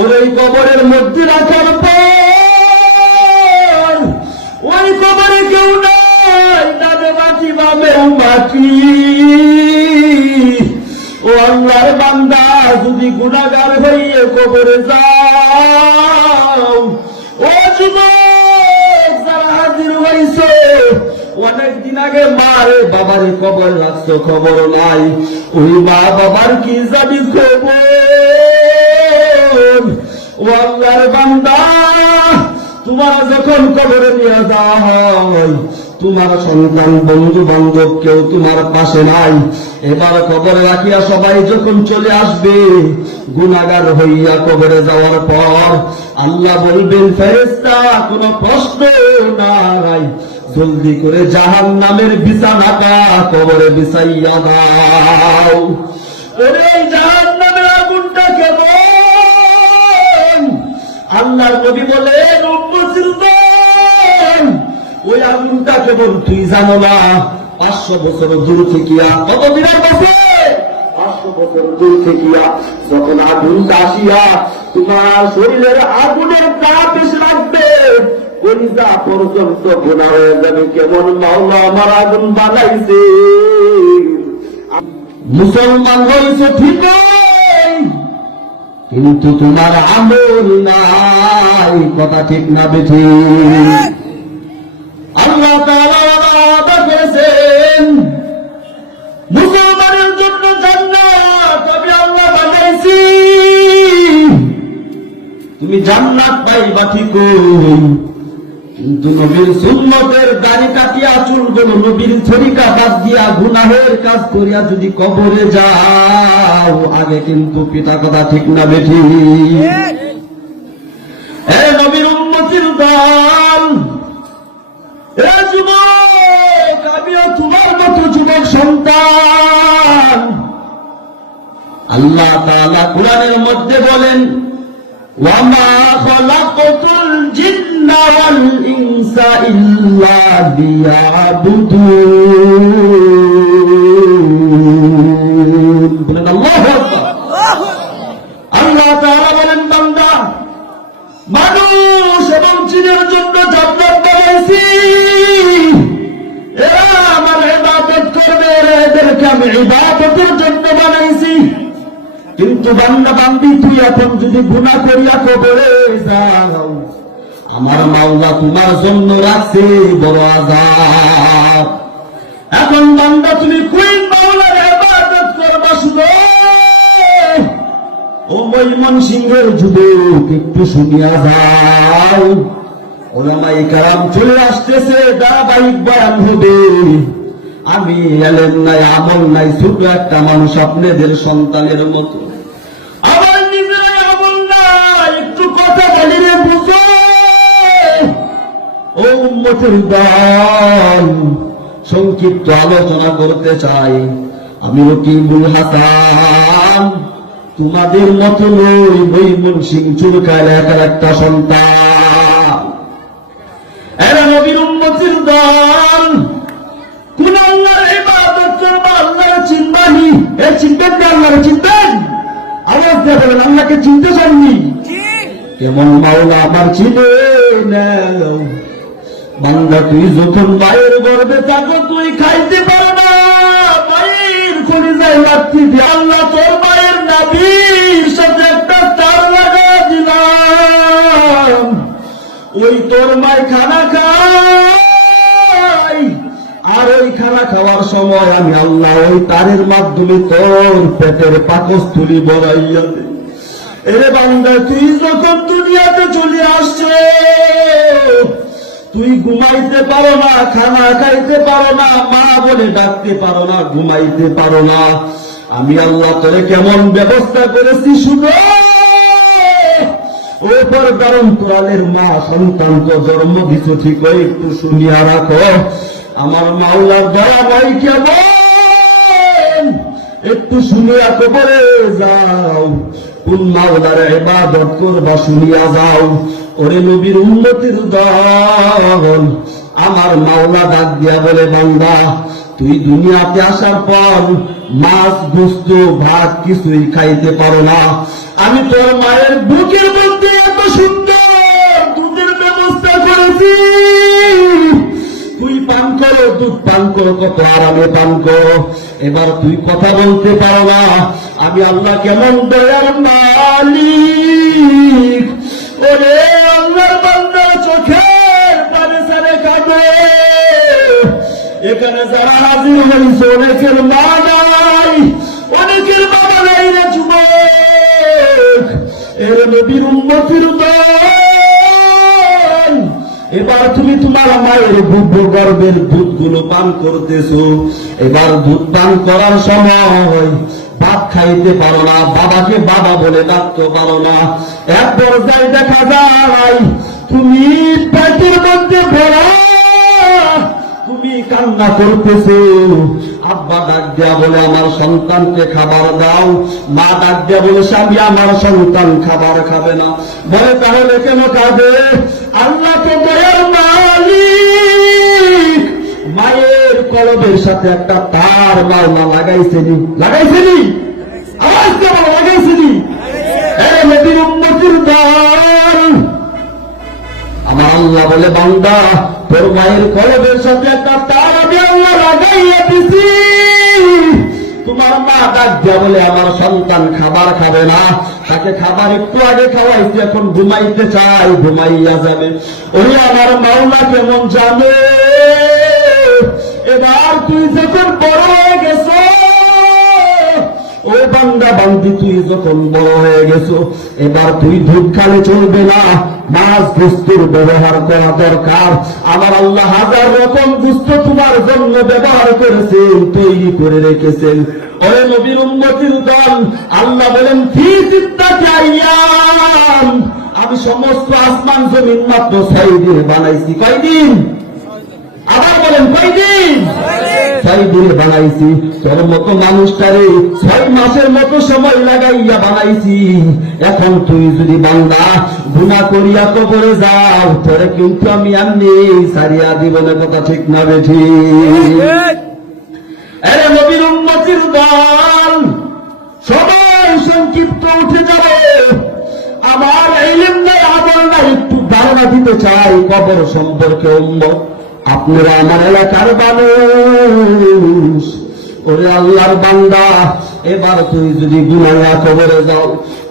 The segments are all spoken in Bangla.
ওই কবরের মধ্যে রাখার পর ওই কবরে কেউ নাই, তাদের মাটি বামেও মাটি। ও আল্লাহর বান্দা, যদি গুনাহগার হইয়ে কবরে যাও, ও যুবক যারা হাজির হইছে, অনেকদিন আগে মারে বাবারে কবর রাখছো, খবর নাই, ওই মা বাবার কি যাবি খবর? ও আল্লাহর বান্দা, তোমার যখন কবরে নিয়ে যাওয়া হয়, তোমার সন্তান বন্ধু বান্ধব কেউ তোমার পাশে নাই। এবার কবরে রাখিয়া সবাই যখন চলে আসবে, গুনাহগার হইয়া কবরে যাওয়ার পর আল্লাহ বলবেন, ফেরেশতা কোনো প্রশ্ন নাই, জলদি করে জাহান্নামের বিছানাটা কবরে বিছাইয়া দাও। ওরে জাহান্নামের আগুনটা কেমন? আল্লাহর নবী বলেন, উম্মতের দল, ওই আগুনটা কেবল তুই জানো না। 500 বছর দূর থেকিয়া, কত দিনের বছর? 500 বছর দূর থেকিয়া যখন আগুনটা আসিয়া তোমার শরীরের আগুনের তাপ এসে লাগবে, কলিজা পর্যন্ত গুনাহ হয়ে যাবে। কেমন মাওলা আমার আগুন বানাইছে। মুসলমান হয়েছে ঠিক, কিন্তু তোমার আমল নাই, কথা ঠিক না বেঠিক? আল্লাহ তাআলা ওয়াদা করেছেন মুসলমানের জন্য জান্নাত আমি আল্লাহ বানাইছি। তুমি জান্নাত পাইবা ঠিক, কিন্তু নবীর সুন্নতের দাড়ি কাটিয়া চুলগুলো নবীর তরিকা বাদ দিয়া গুনাহের কাজ করিয়া যদি কবরে যাও, আগে কিন্তু পিতা কথা ঠিক না বেঠি? এ নবীর উম্মতির দল, এ যুবক, আমিও তোমার মতো যুবক সন্তান। আল্লাহ তাআলা কোরআনের মধ্যে বলেন, ওয়ামা খালাকাতুল জিন্না ওয়াল ইনসা ইল্লা লিয়াবুদুন। বলেন আল্লাহু আকবার। আল্লাহ তাআলা বলেন, বান্দা, মানুষ এবং জিনের জন্য জান্নাত বানাইছি, এরা আমার ইবাদত করবে, এদেরকে আমি ইবাদতের জন্য বানাইছি। কিন্তু বান্দা বান্দি, তুই এখন যদি গুনাহ করিয়া কবরে যাও, আমার মাওলা তোমার জন্য রাখছে বড় আযাব। এখন বান্দা, তুমি কোন মাওলার ইবাদত করবা? শুনো, ও ময়মনসিংহের যুবক, একটু শুনিয়া যাও। উলামায়ে কেরাম চলে আসতেছে, ধারাবাহিক বয়ান হবে। আমি এলেম নাই, আমল নাই, ছোট একটা মানুষ, আপনাদের সন্তানের মতো। আমার নিজের আমল নাই, একটু কথা বলি রে, বুঝো। ও উম্মতের দল, সংক্ষিপ্ত আলোচনা করতে চাই। আমি রকিবুল হাসান, তোমাদের মতো নই, ময়মনসিংহ চুরকায় একার একটা সন্তান। এরা নবীর উম্মতের দল। কোন আল্লাহর ইবাদত করবা, আল্লাহর চিনবানি? এ চিনবেন না? আল্লাহর চিনবেন? আওয়াজ দিয়ে বলেন, আল্লাহকে চিনতে চাননি? কেমন মাওলা আমার চিনে নাও। বান্দা, তুই যখন মায়ের গর্ভে থাকো, তুই খাইতে পারো না, মায়ের কলিজায় লাগতে দিয়ে আল্লাহ তোর মায়ের নাভির সাথে একটা তার লাগা দিলাম। ওই তোর মায় খানা খায়, আর ওই খানা খাওয়ার সময় আমি আল্লাহ ওই তারের মাধ্যমে তোর পেটের পাকস্থলী বড়াইয়া দেই। এরে বান্দা, তুই যখন দুনিয়াতে চলে আসছো, তুই ঘুমাইতে পারো না, খানা খাইতে পারো না, মা বলে ডাকতে পারো না, ঘুমাইতে পারো না। আমি আল্লাহ তোরে কেমন ব্যবস্থা করেছি শুনো। ওপর গরম কোরআনের মা সন্তানকে জন্ম দিছো ঠিক, একটু শুনিয়া রাখো। আমার মাওলার দয়া নাই কেমন, একটু শুনিয়া কবরে যাও। কোন মাওলার ইবাদত করবা শুনিয়া যাও। ওরে নবীর উম্মতের দল, আমার মাওলা ডাক দিয়া বলে, বান্দা, তুই দুনিয়াতে আসার পর মাছ গোস্ত ভাত কিছুই খাইতে পারো না, আমি তোর মায়ের বুকের মধ্যে এত সুন্দর দুধের ব্যবস্থা করেছি, তুই পান করো, দুধ পান করো, কত আরামে পান করো। এবার তুই কথা বলতে পারো না, আমি আল্লাহ কেমন দয়ার মালিক। ওরে আল্লাহর বান্দা চোখের পানে সারে কাঁদে। এখানে যারা হাজির হয়েছে অনেকের মা নাই, অনেকের বাবা নাই রে যুবক। এর নবীর উম্মতির দল, এবার তুমি তোমার মায়ের বুদ্ধ গর্ভের দুধগুলো পান করতেছো। এবার দুধ পান করার সময় ভাত খাইতে পারো না, বাবাকে বাবা বলে ডাকতে পারো না। এক পর্যায়ে দেখা যায় তুমি পেটের মধ্যে ভরা, তুমি কান্না করতেছো। আব্বা ডাক দেয়া বলে আমার সন্তানকে খাবার দাও, মা ডাক দেয়া বলে স্বামী আমার সন্তান খাবার খাবে না। বলে তাহলে কেন খাবে? আল্লাহ তো দয়ার মালিক, মায়ের কলবের সাথে একটা তার মাওলা লাগাইছেনি, লাগাইছেনি, আওয়াজ কেমন লাগাইছেনি? নবীর উম্মতির দল, আমার আল্লাহ বলে বান্দা তোর মায়ের কলবের সাথে একটা তার আমি আল্লাহ লাগাইয়া দিছি। তোমার মা ডাক দিয়া বলে আমার সন্তান খাবার খাবে না, তাকে খাবার একটু আগে খাওয়াইছি, এখন ঘুমাইতে চাই, ঘুমাইয়া যাবে। ওই আমার মাওলা কেমন জানে। এবার তুই যখন বড় হয়ে গেছ, ও বান্দা বান্দি তুই যখন বড় হয়ে গেছো, এবার তুই দুধ খালে চলবে না, মাছ গুস্তুর ব্যবহার করা দরকার। আমার আল্লাহ হাজার রকম গুস্ত তোমার জন্য ব্যবহার করেছেন, তৈরি করে রেখেছেন। ওরে নবীর উম্মতির দল, আল্লাহ বলেন ফি সিত্তাতি আইয়াম, আমি সমস্ত আসমান জমিন মাত্র 6 দিনে বানাইছি। কয়দিন? আবার বলেন কয়দিন? 6 দিনে বানাইছি। তোর মতো মানুষটারে 6 মাসের মতো সময় লাগাইয়া বানাইছি। এখন তুই যদি বান্দা গুনাহ করিয়া কবরে যাও, তোরে কিন্তু আমি এমনি সারিয়া দিব না। কথা ঠিক না বেঠি? আরে নবীর উম্মতির দল, সবাই সংক্ষিপ্ত উঠে যাবে। আমার ইলম নাই, আমল নাই, একটু ধারণা দিতে চাই কবর সম্পর্কে। উম্মত আপনারা আমার এলাকার মানুষ, ওরে আল্লাহর বান্দা, এবার তুই যদি গুনাহ কবরে যাও,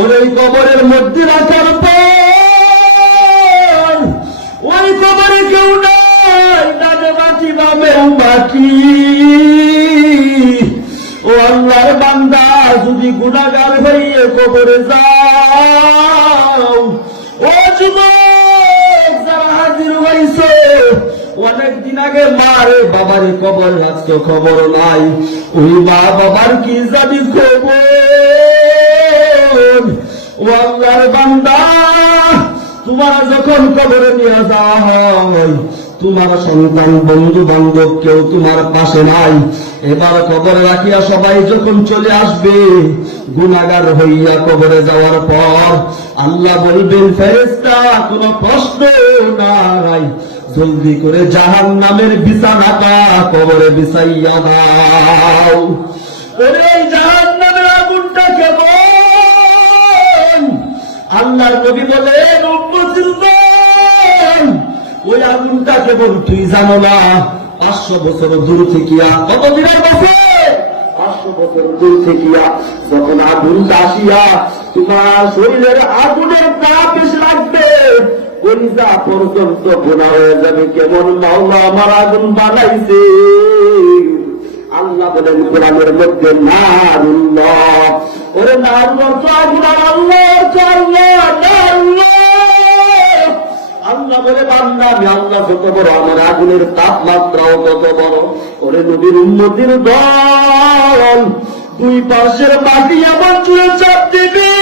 ওই কবরের মধ্যে রাখার পর ওই কবরে কেউ নাই, ডানে বাকি বামেও বাকি। ও আল্লাহর বান্দা, যদি গুনাহগার হইয়ে কবরে যাও, ও যুবক যারা হাজির হইছে, অনেকদিন আগে মারে বাবারে কবর রাখতো, খবর নাই। ওই মা বাবার কি জানি খবর। ও আল্লাহর বান্দা, তোমার যখন কবরে নিয়ে যাওয়া হয়, তোমার সন্তান বন্ধু বান্ধব কেউ তোমার পাশে নাই। এবার কবরে রাখিয়া সবাই যখন চলে আসবে, গুনাহগার হইয়া কবরে যাওয়ার পর আল্লাহ বলবেন ফেরেশতা কোনো প্রশ্ন নাই, জলদি করে জাহান্নামের বিছানাটা কবরে বিছাইয়া দাও। ওরে এই জাহান্নামের আগুনটা কেমন? আল্লাহর নবী বলেন উম্মতির দল, ওই আগুনটা কেবল তুই জানো না। 500 বছর দূর থেকিয়া, কত দিনের বছর? 500 বছর দূর থেকিয়া যখন আগুনটা আসিয়া তোমার শরীরের আগুনের তাপ এসে লাগবে, কলিজা পর্যন্ত গোনা হয়ে যাবে। কেমন মাওলা আমার আগুন বানাইছে। আল্লাহ বলেন কোরআনের মধ্যে নারুল্লাহ, ওরে নারুল্লাহ তো আগুন, আল্লাহ তো আল্লাহ, আল্লাহ বলে বান্দা আমি আল্লাহ যত বড়, আমার আগুনের তাপমাত্রাও তত বড়। ওরে নবীর উম্মতির দল, 2 পাশের মাটি আমার চুলে চাপ দিবি,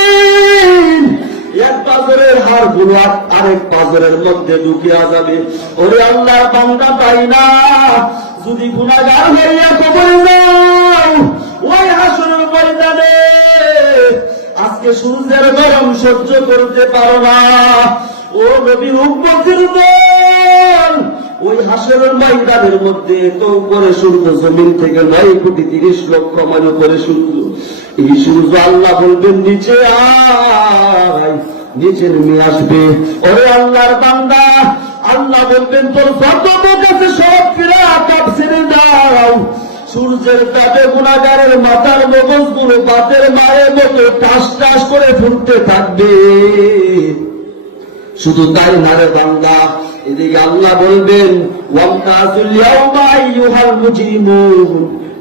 এক পাজরের হাড় গুলো আরেক পাজরের মধ্যে ঢুকিয়া যাবে। ওরে আল্লাহ বান্দা তাই না, যদি গুনাহগার হইয়া কবরে যাও, ওই হাসরের ময়দানে আজকে সূর্যের গরম সহ্য করতে পারো না। ও নবীর উম্মতের দল, ওই হাসরের ময়দানের মধ্যে এত উপরে সূর্য, জমিন থেকে 9 কোটি 30 লক্ষ মাইল উপরে সূর্য। এই সূর্য আল্লাহ বলবেন নিচে আয়, নিচে নেমে আসবে। ওরে আল্লাহর বান্দা, আল্লাহ বলবেন তোর যত মুখ আছে সব ফিরা কাপ ছেড়ে দাও। সূর্যের তাপে গুনাহগারের মাথার মগজগুলো বাতের মায়ের মতো টাস টাস করে ফুটতে থাকবে। শুধু তাই না রে বান্দা, এদিকে আল্লাহ বলবেন ওয়ান্নাসুল ইয়াউমা আইয়ুহাল মুজরিমুন,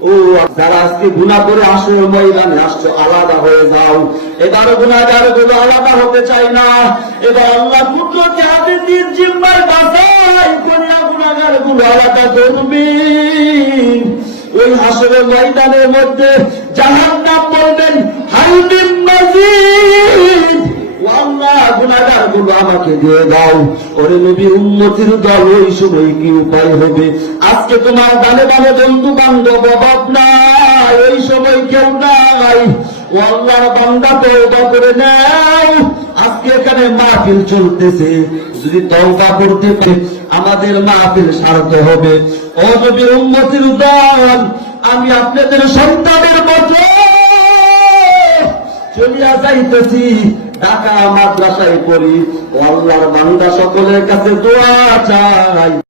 ও যারা আজকে গুনাহ করে আসর ময়দানে আসছো আলাদা হয়ে যাও। এবার গুনাহগার গুলো আলাদা হতে চায় না। এবার আল্লাহ কুদরতি হাতে তিন জিম্মায় বাছাই করে গুনাহগার গুলো আলাদা করবে। ওই হাসরের ময়দানের মধ্যে জাহান্নাম বলবেন হাল মিন মাজিদ, আল্লাহ গুনাহগার গুলো আমাকে দিয়ে দাও। ওরে নবী উম্মতির দল, ওই সময় কি উপায় হবে? আজকে তোমার দানে দানে বন্ধু বান্ধব অভাব নাই, ওই সময় কেউ নাই। ও আল্লাহর বান্দা তওবা করে নাও। আজকে এখানে মাহফিল চলতেছে, যদি তওবা করতে পারে আমাদের মাহফিল সারতে হবে। ও নবীর উম্মতির দল, আমি আপনাদের সন্তানের মতো চলিয়া যাইতেছি, ঢাকা মাদ্রাসায় পড়ি। ও আল্লাহর বান্দা সকলের কাছে দোয়া চাই।